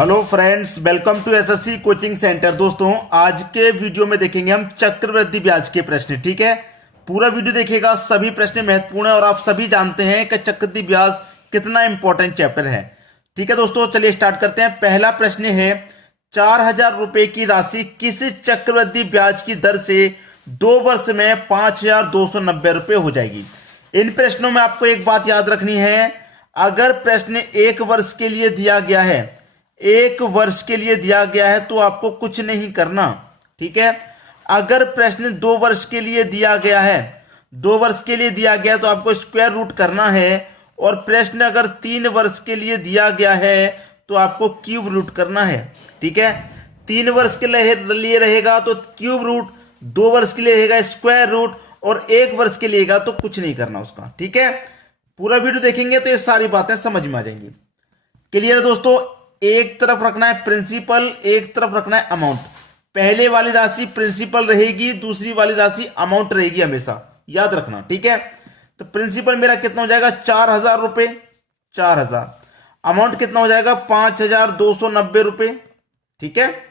Hello friends, welcome to SSC coaching centre. दोस्तों, आज के वीडियो में देखेंगे हम चक्रवृद्धि ब्याज के प्रश्न। ठीक है, पूरा वीडियो देखिएगा, सभी प्रश्न महत्वपूर्ण है और आप सभी जानते हैं कि चक्रवृद्धि ब्याज कितना इंपॉर्टेंट चैप्टर है। ठीक है दोस्तों, चलिए स्टार्ट करते हैं। पहला प्रश्न है, 4,000 रुपए की राशि किस चक्रवृद्धि ब्याज की दर से 2 वर्ष में 5,290 रुपए हो जाएगी। इन प्रश्नों में आपको एक बात याद रखनी है, अगर प्रश्न 1 वर्ष के लिए दिया गया है, 1 वर्ष के लिए दिया गया है तो आपको कुछ नहीं करना। ठीक है, अगर प्रश्न 2 वर्ष के लिए दिया गया है, 2 वर्ष के लिए दिया गया है तो आपको स्क्वायर रूट करना है, और प्रश्न अगर 3 वर्ष के लिए दिया गया है तो आपको क्यूब रूट करना है। ठीक है, 3 वर्ष के लिए रहेगा तो क्यूब रूट, 2 वर्ष के लिए रहेगा स्क्वायर रूट, और 1 वर्ष के लिए तो कुछ नहीं करना उसका। ठीक है, पूरा वीडियो देखेंगे तो ये सारी बातें समझ में आ जाएंगी। क्लियर है दोस्तों, एक तरफ रखना है प्रिंसिपल, एक तरफ रखना है अमाउंट। पहले वाली राशि प्रिंसिपल रहेगी, दूसरी वाली राशि अमाउंट रहेगी, हमेशा याद रखना। ठीक है, तो प्रिंसिपल मेरा कितना हो जाएगा, 4,000 रुपए, 4,000। अमाउंट कितना हो जाएगा, 5,290 रुपए। ठीक है,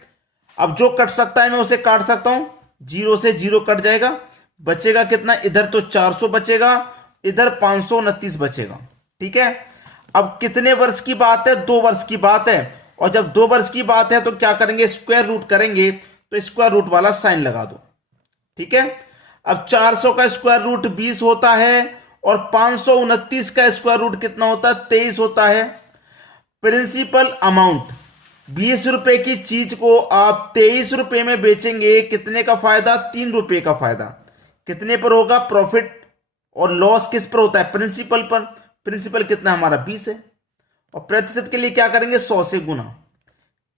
अब जो कट सकता है मैं उसे काट सकता हूं, 0 से 0 कट जाएगा, बचेगा कितना, इधर तो 400 बचेगा, इधर 529 बचेगा। ठीक है, अब कितने वर्ष की बात है, 2 वर्ष की बात है, और जब 2 वर्ष की बात है तो क्या करेंगे, स्क्वायर रूट करेंगे, तो स्क्वायर रूट वाला साइन लगा दो। ठीक है, अब 400 का स्क्वायर रूट 20 होता है, और 529 का स्क्वायर रूट कितना होता है, 23 होता है। प्रिंसिपल अमाउंट, 20 रुपए की चीज को आप 23 रुपए में बेचेंगे, कितने का फायदा, 3 रुपए का फायदा। कितने पर होगा, प्रॉफिट और लॉस किस पर होता है, प्रिंसिपल पर। प्रिंसिपल कितना हमारा 20 है, और प्रतिशत के लिए क्या करेंगे, 100 से गुना।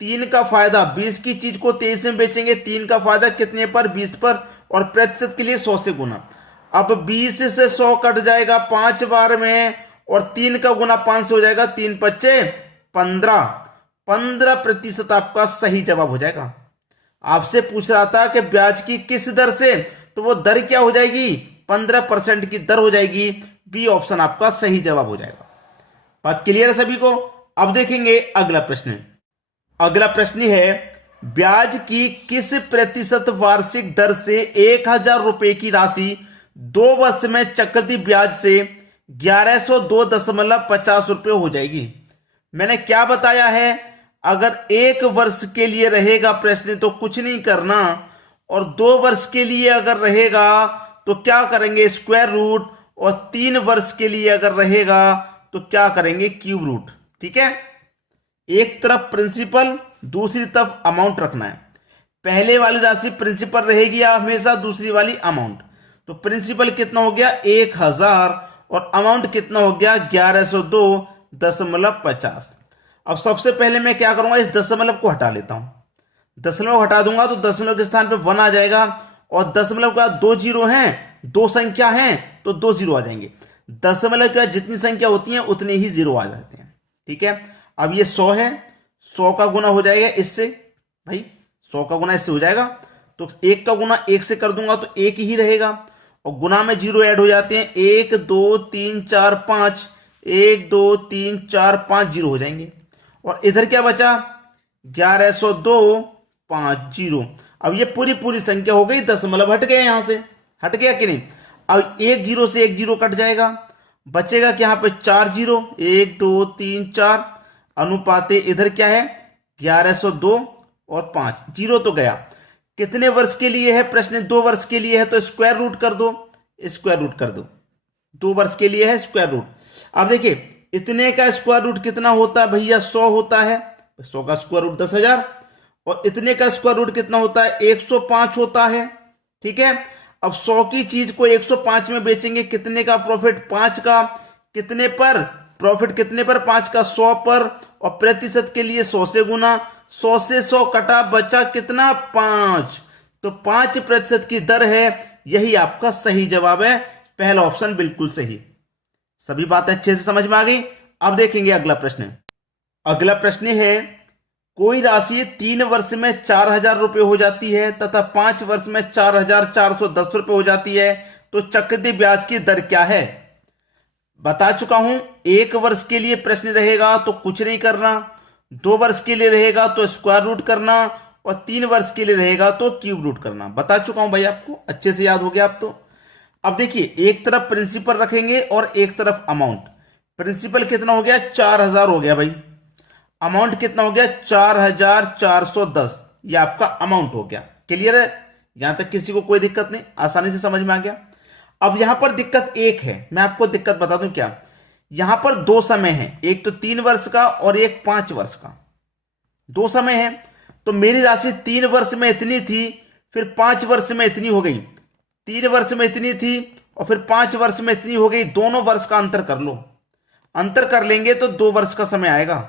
3 का फायदा, 20 की चीज को 23 में बेचेंगे, 3 का फायदा कितने पर, 20 पर, और प्रतिशत के लिए 100 से गुना। अब 20 से 100 कट जाएगा 5 बार में, और 3 का गुना 5 से हो जाएगा, 3 पच्चे 15, 15% आपका सही जवाब हो जाएगा। आपसे पूछ रहा था कि ब्याज की किस दर से, तो वो दर क्या हो जाएगी, 15% की दर हो जाएगी। बी ऑप्शन आपका सही जवाब हो जाएगा। बात क्लियर है सभी को। अब देखेंगे अगला प्रश्न। अगला प्रश्न है, ब्याज की किस प्रतिशत वार्षिक दर से 1,000 रुपए की राशि 2 वर्ष में चक्रवृद्धि ब्याज से 1102.50 रुपए हो जाएगी। मैंने क्या बताया है, अगर 1 वर्ष के लिए रहेगा प्रश्न तो कुछ नहीं करना, और 2 वर्ष के लिए अगर रहेगा तो क्या करेंगे, स्क्वायर रूट, और 3 वर्ष के लिए अगर रहेगा तो क्या करेंगे, क्यूब रूट। ठीक है, एक तरफ प्रिंसिपल, दूसरी तरफ अमाउंट रखना है। पहले वाली राशि प्रिंसिपल रहेगी हमेशा, दूसरी वाली अमाउंट। तो प्रिंसिपल कितना हो गया, 1,000, और अमाउंट कितना हो गया, 1102.50। अब सबसे पहले मैं क्या करूंगा, इस दशमलव को हटा लेता हूं। दशमलव हटा दूंगा तो दशमलव के स्थान पे 1 आ जाएगा, और दशमलव का 2 जीरो हैं, 2 संख्या हैं तो 2 जीरो आ जाएंगे। दशमलव का जितनी संख्या होती है उतने ही जीरो आ जाते हैं। ठीक है, अब ये 100 है, 100 का गुना हो जाएगा इससे, भाई 100 का गुना इससे हो जाएगा, तो 1 का गुना 1 से कर दूंगा तो 1 ही रहेगा, और गुना में जीरो ऐड हो जाते हैं, 1 2 3 4 5, 1 2 3 4 5 जीरो हो जाएंगे, और इधर क्या बचा, 1102.50। अब ये पूरी संख्या हो गई, दशमलव हट गए, यहां से हट गया कि नहीं। अब 1 जीरो से 1 जीरो कट जाएगा, बचेगा कि यहां पे 4 जीरो, 1 2 3 4, अनुपाते इधर क्या है, 1102 और 5, जीरो तो गया। कितने वर्ष के लिए है प्रश्न, 2 वर्ष के लिए है, तो स्क्वायर रूट कर दो, स्क्वायर रूट कर दो, 2 वर्ष के लिए है स्क्वायर रूट। अब देखिए, इतने का स्क्वायर रूट कितना होता है भैया, 100 होता है, 100 का स्क्वायर रूट 10,000, और इतने का स्क्वायर रूट कितना होता है, 105 होता है। ठीक है, अब 100 की चीज को 105 में बेचेंगे, कितने का प्रॉफिट, 5 का, कितने पर प्रॉफिट, कितने पर, 5 का, 100 पर, और प्रतिशत के लिए 100 से गुना, 100 से 100 कटा, बचा कितना, 5, तो 5% की दर है। यही आपका सही जवाब है, पहला ऑप्शन बिल्कुल सही। सभी बातें अच्छे से समझ में आ गई। अब देखेंगे अगला प्रश्न। अगला प्रश्न है, कोई राशि 3 वर्ष में 4,000 रुपए हो जाती है तथा 5 वर्ष में 4,410 रुपए हो जाती है, तो चक्रवृद्धि ब्याज की दर क्या है। बता चुका हूं, 1 वर्ष के लिए प्रश्न रहेगा तो कुछ नहीं करना, 2 वर्ष के लिए रहेगा तो स्क्वायर रूट करना, और 3 वर्ष के लिए रहेगा तो क्यूब रूट करना। बता चुका हूं भाई आपको, अच्छे से याद हो गया आप तो। अब देखिए, एक तरफ प्रिंसिपल रखेंगे और एक तरफ अमाउंट। प्रिंसिपल कितना हो गया? 4000 हो गया भाई। अमाउंट कितना हो गया? 4410। ये आपका अमाउंट हो गया। क्लियर है? यहां तक किसी को कोई दिक्कत नहीं, आसानी से समझ में आ गया। अब यहां पर दिक्कत एक है, मैं आपको दिक्कत बता दूं क्या। यहां पर 2 समय है, एक तो 3 वर्ष का और एक 5 वर्ष का। 2 समय है, तो मेरी राशि 3 वर्ष में इतनी थी, फिर 5 वर्ष में इतनी हो गई। 3 वर्ष में इतनी थी और फिर 5 वर्ष में इतनी हो गई। दोनों वर्ष का अंतर कर लो, अंतर कर लेंगे तो 2 वर्ष का समय आएगा।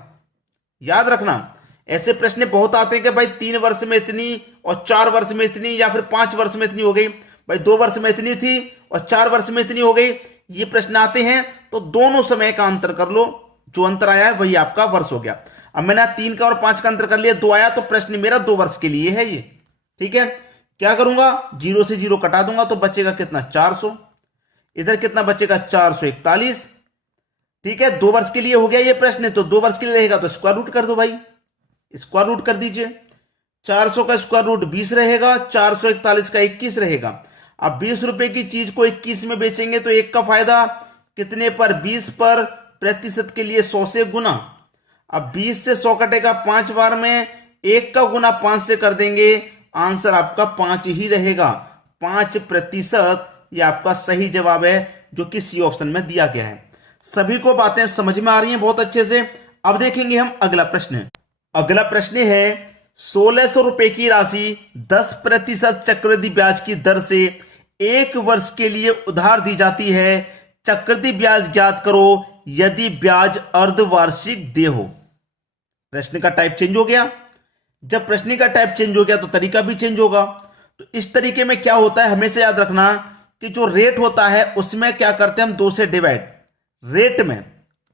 याद रखना, ऐसे प्रश्न बहुत आते हैं कि भाई 3 वर्ष में इतनी और 4 वर्ष में इतनी, या फिर 5 वर्ष में इतनी हो गई। भाई 2 वर्ष में इतनी थी और 4 वर्ष में इतनी हो गई, ये प्रश्न आते हैं। तो दोनों समय का अंतर कर लो, जो अंतर आया है वही आपका वर्ष हो गया। अब मैंने 3 का और 5 का अंतर कर लिया, 2 आया, तो प्रश्न मेरा 2 वर्ष के लिए है ये। ठीक है, क्या करूंगा? 0 से 0 कटा दूंगा तो बचेगा कितना? 400। इधर कितना बचेगा? 441। ठीक है, 2 वर्ष के लिए हो गया ये प्रश्न, तो 2 वर्ष के लिए रहेगा तो स्क्वायर रूट कर दो भाई, स्क्वायर रूट कर दीजिए। 400 का स्क्वायर रूट 20 रहेगा, 441 का 21 रहेगा। अब 20 रुपए की चीज को 21 में बेचेंगे तो 1 का फायदा कितने पर? 20 पर, प्रतिशत के लिए 100 से गुना। अब 20 से 100 कटेगा 5 बार में, 1 का गुना 5 से कर देंगे, आंसर आपका 5 ही रहेगा। 5%। यह आपका सही जवाब है, जो कि सी ऑप्शन में दिया गया है। सभी को बातें समझ में आ रही हैं बहुत अच्छे से। अब देखेंगे हम अगला प्रश्न। अगला प्रश्न है, 1600 रुपए की राशि 10% चक्रवृद्धि ब्याज की दर से 1 वर्ष के लिए उधार दी जाती है। चक्रवृद्धि ब्याज ज्ञात करो यदि ब्याज अर्धवार्षिक देय हो। प्रश्न का टाइप चेंज हो गया। जब प्रश्न का टाइप चेंज हो गया तो तरीका भी चेंज होगा। तो इस तरीके में क्या होता है, हमेशा याद रखना कि जो रेट होता है उसमें क्या करते हैं हम? 2 से डिवाइड, रेट में।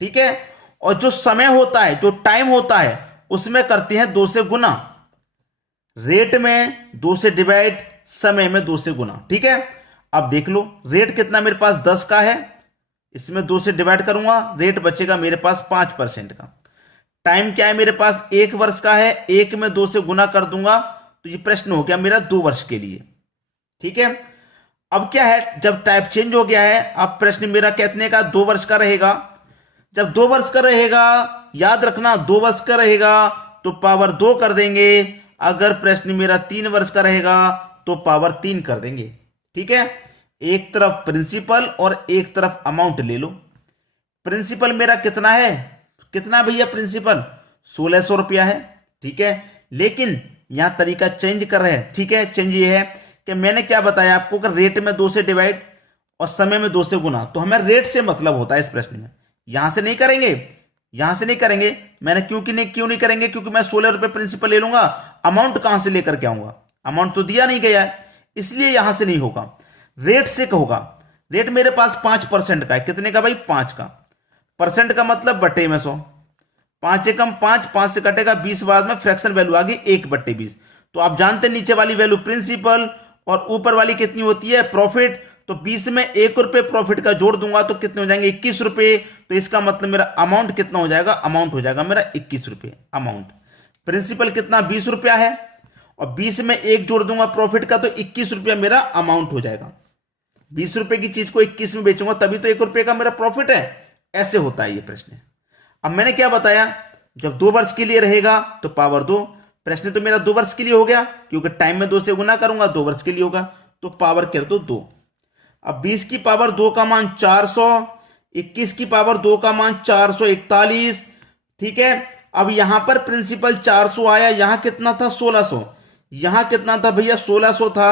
ठीक है, और जो समय होता है, जो टाइम होता है, उसमें करते हैं 2 से गुना। रेट में 2 से डिवाइड, समय में 2 से गुना। ठीक है, अब देख लो, रेट कितना मेरे पास 10 का है, इसमें 2 से डिवाइड करूंगा, रेट बचेगा मेरे पास 5% का। टाइम क्या है मेरे पास? 1 वर्ष का है, 1 में 2 से गुना कर दूंगा, तो ये प्रश्न हो गया मेरा 2 वर्ष के लिए। ठीक है, अब क्या है, जब टाइप चेंज हो गया है, अब प्रश्न मेरा कितने का? 2 वर्ष का रहेगा। जब 2 वर्ष का रहेगा, याद रखना 2 वर्ष का रहेगा तो पावर 2 कर देंगे। अगर प्रश्न मेरा 3 वर्ष का रहेगा तो पावर 3 कर देंगे। ठीक है, एक तरफ प्रिंसिपल और एक तरफ अमाउंट ले लो। प्रिंसिपल मेरा कितना है? कितना भैया प्रिंसिपल? 1600 रुपया है। ठीक है, लेकिन यहां तरीका चेंज कर रहे हैं। ठीक है, चेंज ये है कि मैंने क्या बताया आपको कि रेट में 2 से डिवाइड और समय में 2 से गुना, तो हमें रेट से मतलब होता है इस प्रश्न में। यहां से नहीं करेंगे, यहां से नहीं करेंगे। मैंने क्यों नहीं करेंगे? क्योंकि मैं 16 रुपए प्रिंसिपल ले लूंगा, अमाउंट कहां से लेकर के आऊंगा? अमाउंट तो दिया नहीं गया है, इसलिए यहां से नहीं होगा, रेट से होगा। रेट मेरे पास 5% का है। कितने का भाई? 5 का। परसेंट का मतलब बटे में 100। 5 एकम 5, 5 से कटेगा 20, बाद में फ्रैक्शन वैल्यू आ गई 1/20। तो आप जानते हैं नीचे वाली वैल्यू प्रिंसिपल और ऊपर वाली कितनी होती है? प्रॉफिट। तो 20 में 1 रुपए प्रॉफिट का जोड़ दूंगा तो कितने हो जाएंगे? 21 रुपए। तो इसका मतलब मेरा अमाउंट कितना हो जाएगा? अमाउंट हो जाएगा मेरा 21 रुपए अमाउंट। प्रिंसिपल कितना? 20 रुपया है, और 20 में 1 जोड़ दूंगा प्रॉफिट का तो 21 रुपया मेरा अमाउंट हो जाएगा। 20 रुपए की चीज को 21 में बेचूंगा तभी तो 1 रुपए का मेरा प्रॉफिट है। ऐसे होता है ये प्रश्न। अब मैंने क्या बताया? जब 2 वर्ष के लिए रहेगा तो पावर 2। प्रश्न तो मेरा 2 वर्ष के लिए हो गया, क्योंकि टाइम में 2 से गुना करूंगा, 2 वर्ष के लिए होगा, तो पावर कर दो 2। अब 20 की पावर 2 का मान 400, 21 की पावर 2 का मान 441। ठीक है, अब यहां पर प्रिंसिपल 400 आया, यहां कितना था? 1600। यहां कितना था भैया? 1600 था।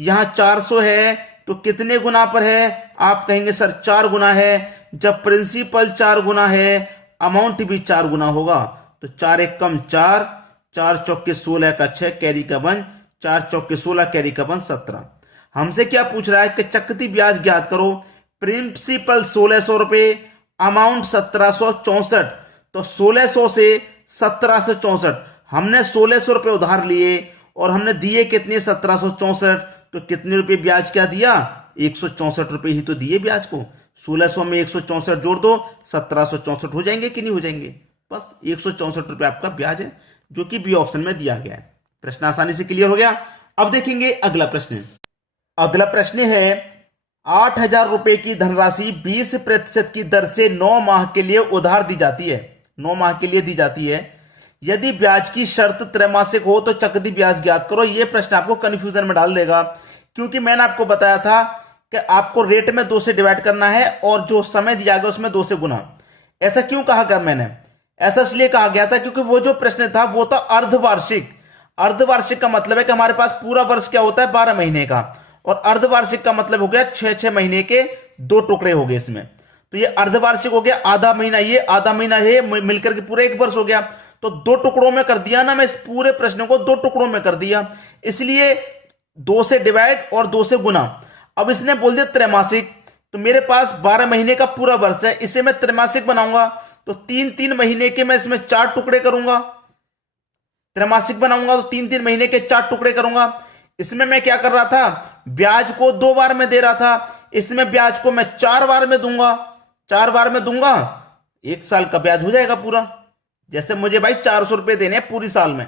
यहां 400 है, तो कितने गुना पर है? आप कहेंगे सर 4 गुना है। जब प्रिंसिपल 4 गुना है, अमाउंट भी 4 गुना होगा। तो 4 एकम 4, 4 चौके 16 का 6, कैरी का 1, 4 चौके 16, कैरी का 1, 17। हमसे क्या पूछ रहा है कि चक्रवृद्धि ब्याज ज्ञात करो। प्रिंसिपल 1600 रुपए, अमाउंट 1764। तो 1600 से 1764, हमने 1600 रुपए उधार लिए और हमने दिए कितने? 1764। तो कितने रुपए ब्याज क्या दिया? 164 रुपए ही तो दिए ब्याज को। 1600 में 164 जोड़ दो, 1764 हो जाएंगे कि नहीं हो जाएंगे? बस 164 रुपये आपका ब्याज है, जो कि बी ऑप्शन में दिया गया है। प्रश्न आसानी से क्लियर हो गया। अब देखेंगे अगला प्रश्न। अगला प्रश्न है 8,000 रुपए की धनराशि 20% की दर से 9 माह के लिए उधार दी जाती है, 9 माह के लिए दी जाती है। यदि ब्याज की शर्त त्रैमासिक हो तो चक्रवृद्धि ब्याज ज्ञात करो। यह प्रश्न आपको कंफ्यूजन में डाल देगा, क्योंकि मैंने आपको बताया था कि आपको रेट में 2 से डिवाइड करना है और जो समय दिया गया उसमें 2 से गुना। ऐसा क्यों कहा गया मैंने? ऐसा इसलिए कहा गया था क्योंकि वो जो प्रश्न था वो था अर्धवार्षिक। अर्धवार्षिक का मतलब है कि हमारे पास पूरा वर्ष क्या होता है 12 महीने का, और अर्धवार्षिक का मतलब हो गया 6-6 महीने के 2 टुकड़े हो गए इसमें। तो ये अर्धवार्षिक हो गया, आधा महीना ये आधा महीना ये मिलकर के पूरा 1 वर्ष हो गया। तो 2 टुकड़ों में कर दिया ना, मैं इस पूरे प्रश्न को 2 टुकड़ों में कर दिया, इसलिए 2 से डिवाइड और 2 से गुना। अब इसने बोल दिया त्रैमासिक, तो मेरे पास 12 महीने का पूरा वर्ष है, इसे मैं त्रैमासिक बनाऊंगा तो 3-3 महीने के मैं इसमें 4 टुकड़े करूंगा। त्रैमासिक बनाऊंगा तो 3-3 महीने के 4 टुकड़े करूंगा। इसमें मैं क्या कर रहा था, ब्याज को 2 बार में दे रहा था, इसमें ब्याज को मैं 4 बार में दूंगा। 4 बार में दूंगा, 1 साल का ब्याज हो जाएगा पूरा। जैसे मुझे भाई 400 रुपए देने हैं पूरी साल में,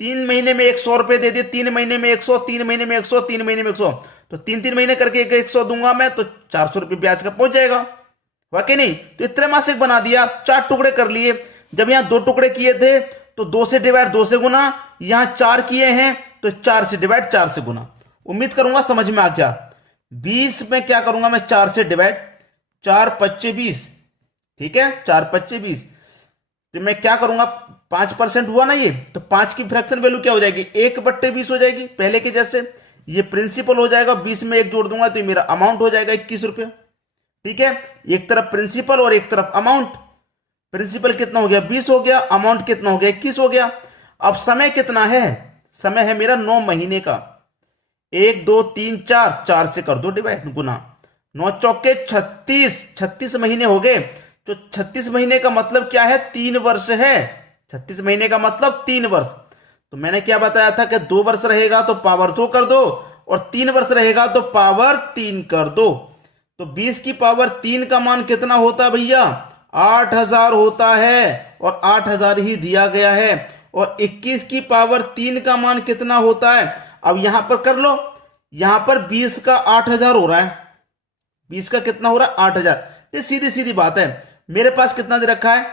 3 महीने में 100 रुपए दे दिए, 3 महीने में 100, 3 महीने में 100, 3 महीने में 100, तो 3-3 महीने करके 100 दूंगा मैं, तो 400 रुपये ब्याज का पहुंच जाएगा, वाकई नहीं? तो त्रैमासिक बना दिया, 4 टुकड़े कर लिए। जब यहां 2 टुकड़े किए थे तो 2 से डिवाइड 2 से गुना, यहां 4 किए हैं तो 4 से डिवाइड 4 से गुना। उम्मीद करूंगा समझ में आ गया। 20 में क्या करूंगा मैं, 4 से डिवाइड, 4-5 20, ठीक है, 4-5 20। तो मैं क्या करूंगा, 5% हुआ ना ये, तो 5 की फ्रैक्शन वैल्यू क्या हो जाएगी, 1/20 हो जाएगी पहले के जैसे। ये प्रिंसिपल हो जाएगा, 20 में 1 जोड़ दूंगा तो ये मेरा अमाउंट हो जाएगा 21 रुपये, ठीक है। एक तरफ प्रिंसिपल और एक तरफ अमाउंट। प्रिंसिपल कितना हो गया, 20 हो गया, अमाउंट कितना हो गया, 21 हो गया। अब समय कितना है, समय है मेरा 9 महीने का। 1 2 3 4, 4 से कर दो डिवाइड, गुना 9 चौके 36, 36 महीने हो गए। तो 36 महीने का मतलब क्या है, 3 वर्ष है। 36 महीने का मतलब 3 वर्ष। तो मैंने क्या बताया था कि 2 वर्ष रहेगा तो पावर 2 कर दो, और 3 वर्ष रहेगा तो पावर 3 कर दो। तो 20 की पावर 3 का मान कितना होता है भैया, 8,000 होता है, और 8,000 ही दिया गया है। और 21 की पावर 3 का मान कितना होता है, अब यहां पर कर लो, यहां पर 20 का 8,000 हो रहा है, 20 का कितना हो रहा है, 8,000। ये सीधी सीधी बात है। मेरे पास कितना दे रखा है,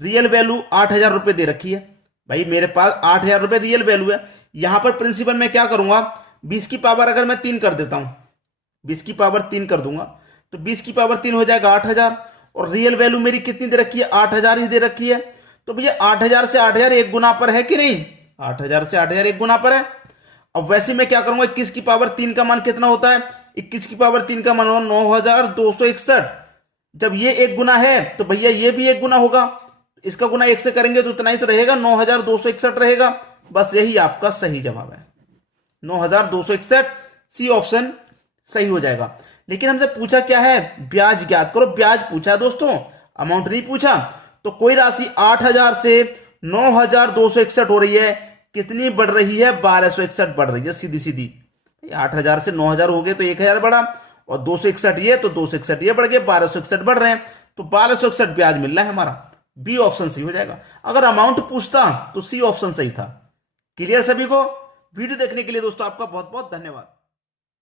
रियल वैल्यू 8,000 रुपए दे रखी है भाई, मेरे पास 8,000 रुपए रियल वैल्यू है। यहां पर प्रिंसिपल में क्या करूंगा, 20 की पावर अगर मैं 3 कर देता हूं, 20 की पावर 3 कर दूंगा तो 20 की पावर 3 हो जाएगा 8,000, और रियल वैल्यू मेरी कितनी दे रखी है, 8,000 ही दे रखी है। तो भैया 8,000 से 8,000 एक गुना पर है कि नहीं, 8,000 से 8,000 एक गुना पर है। अब वैसे मैं क्या करूंगा, 21 की पावर 3 का मान कितना होता है, 21 की पावर 3 का मान 9,261। जब ये एक गुना है तो भैया ये भी एक गुना होगा, इसका गुना 1 से करेंगे तो इतना ही तो रहेगा, 9,261 रहेगा। बस यही आपका सही जवाब है, 9,261, सी ऑप्शन सही हो जाएगा। लेकिन हमसे पूछा क्या है, ब्याज ज्ञात करो, ब्याज पूछा दोस्तों, अमाउंट नहीं पूछा। तो कोई राशि 8,000 से 9,261 हो रही है, कितनी बढ़ रही है, 1,261 बढ़ रही है, सीधी सीधी। 8,000 से 9,000 हो गए तो 1,000 बढ़ा, और 261 ये तो 261 ये बढ़ गए, 1,261 बढ़ रहे हैं, तो 1,261 ब्याज मिल रहा है हमारा। बी ऑप्शन सही हो जाएगा। अगर अमाउंट पूछता तो सी ऑप्शन सही था। क्लियर सभी को? वीडियो देखने के लिए दोस्तों आपका बहुत बहुत धन्यवाद।